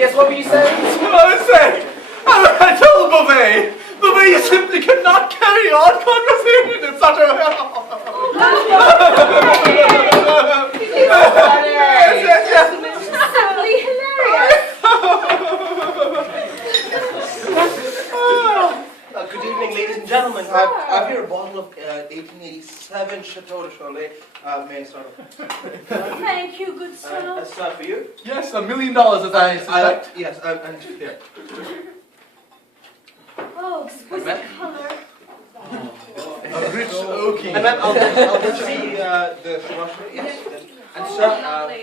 Yes, what were you saying? I was saying, I told Beauvais, you simply cannot carry on conversation in such a... Simply hilarious. Good evening, ladies and gentlemen. I've here a bottle of 1887 Chateau de Cholet. May I start off? Thank you, good sir. A start for you? Yes, $1 million as I suspect. Yes, and here. Oh, exquisite color. A rich oaky. And ma'am, I'll see the washer. Yes. And sir,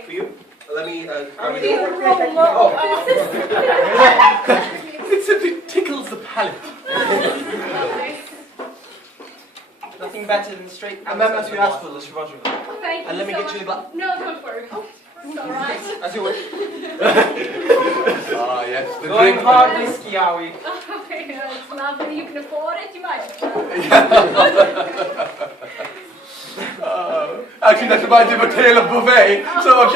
for you, let me... It simply tickles the palate. Nothing better than straight... And ma'am, as you asked for, the washer. Oh, thank you. And let me get you the glass. No, don't worry. Oh, it's all right. As you wish. Ah, yes, the Going drink. hard whiskey, are we? Oh, it's lovely. You can afford it. You might. Actually, that reminds me of a tale of Beauvais. So,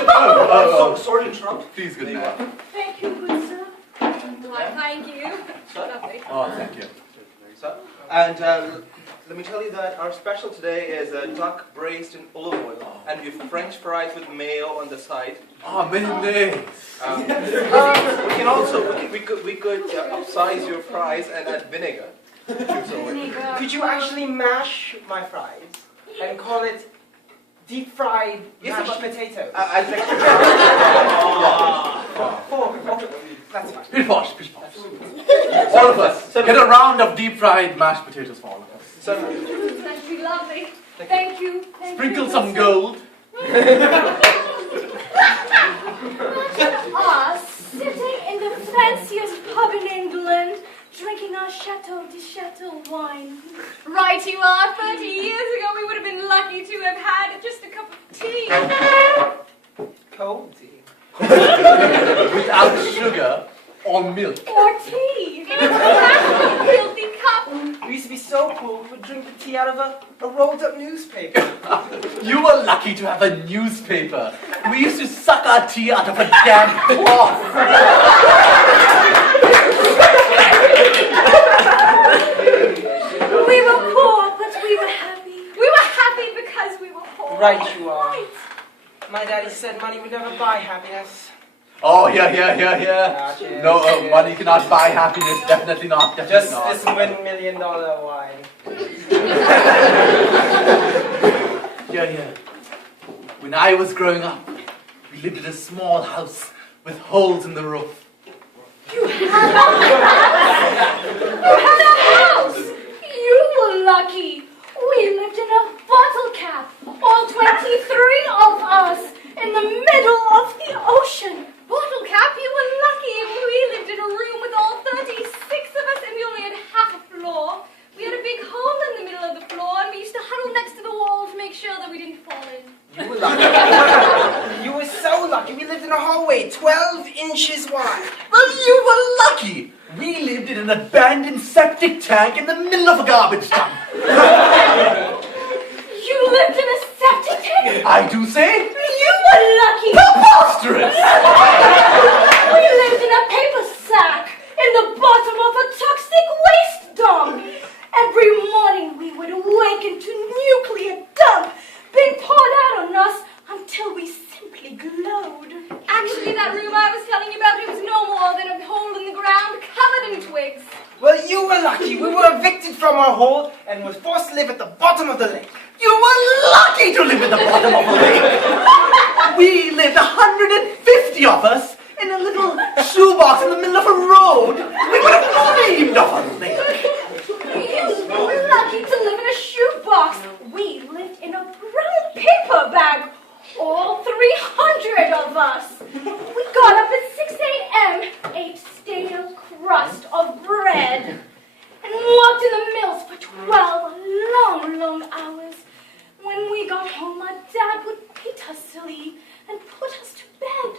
sorry to interrupt. Please, good night. Thank you, good sir. Why, thank you. Lovely. Oh, thank you. And let me tell you that our special today is a duck braised in olive oil, and we have French fries with mayo on the side. Ah, mayonnaise. We can also we could upsize your fries and add vinegar. Could you actually mash my fries and call it deep fried mashed potatoes? I think. That's fine. Pish posh. All of us. Get a round of deep fried mashed potatoes for all of us. That'd be lovely. Thank you. Sprinkle some gold. Imagine us sitting in the fanciest pub in England, drinking our Chateau de Chateau wine. Right you are. 30 years ago we would have been lucky to have had just a cup of tea. Cold tea. Without sugar or milk. Or tea. In a glass filthy cup. We used to be so cool, we would drink the tea out of a rolled up newspaper. You were lucky to have a newspaper. We used to suck our tea out of a damn cloth. We were poor, but we were happy. We were happy because we were poor. Right you are. Right. My daddy said money would never buy happiness. Oh, yeah. Cheers. No, money cannot buy happiness. Definitely not. Just this $1 million wine. Yeah. When I was growing up, we lived in a small house with holes in the roof. You had a house! You were lucky. We lived in a bottle cap, all 23 of us, in the middle of the ocean. Bottle cap, you were lucky. We lived in a room with all 36 of us, and we only had half a floor. We had a big hole in the middle of the floor, and we used to huddle next to the wall to make sure that we didn't fall in. You were lucky. You were so lucky. We lived in a hallway 12 inches wide. Well, you were lucky. We lived in an abandoned septic tank in the middle of a garbage dump. You lived in a septic tank? I do say, You were lucky. preposterous. We lived in a paper sack in the bottom of a toxic waste dump. Every morning we would awaken to nuclear dump being poured out on us until we simply glowed. Actually, that room I was telling you about, it was no more than a hole in the ground covered in twigs. Well, you were lucky. We were evicted from our hole and were forced to live at the bottom of the lake. You were lucky to live at the bottom of a lake. We lived 150 of us in a little shoebox in the middle of a road. We would have dreamed of a lake. You were lucky to live in a shoebox. We lived in a brown paper bag. All 300 of us. We got up at 6 a.m., ate stale crust of bread, and worked in the mills for 12 long hours. When we got home, my dad would beat us silly and put us to bed.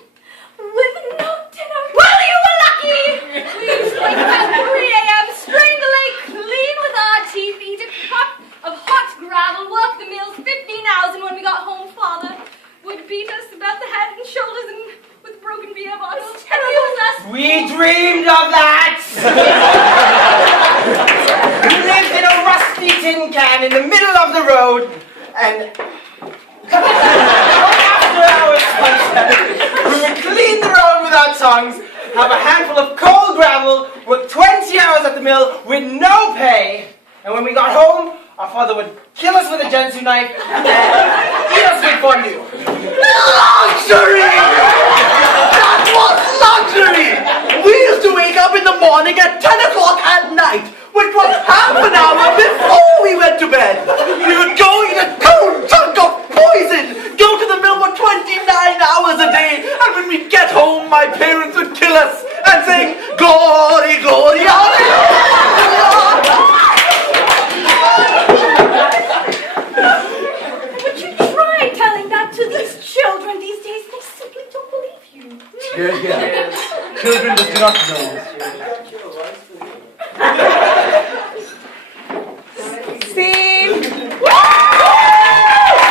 We dreamed of that! We lived in a rusty tin can in the middle of the road, and after hours we would clean the road with our tongues, have a handful of cold gravel, work 20 hours at the mill with no pay, and when we got home, our father would kill us with a Gensu knife and eat us with fondue. Luxury! That was luxury! We used to wake up in the morning at 10 o'clock at night, which was half an hour before we went to bed. We would go eat a cold chunk of poison, go to the mill for 29 hours a day, and when we'd get home, my parents would kill us and sing, "Glory, glory, hallelujah!" Would you try telling that to these children these days? They simply don't believe you. Children do not know.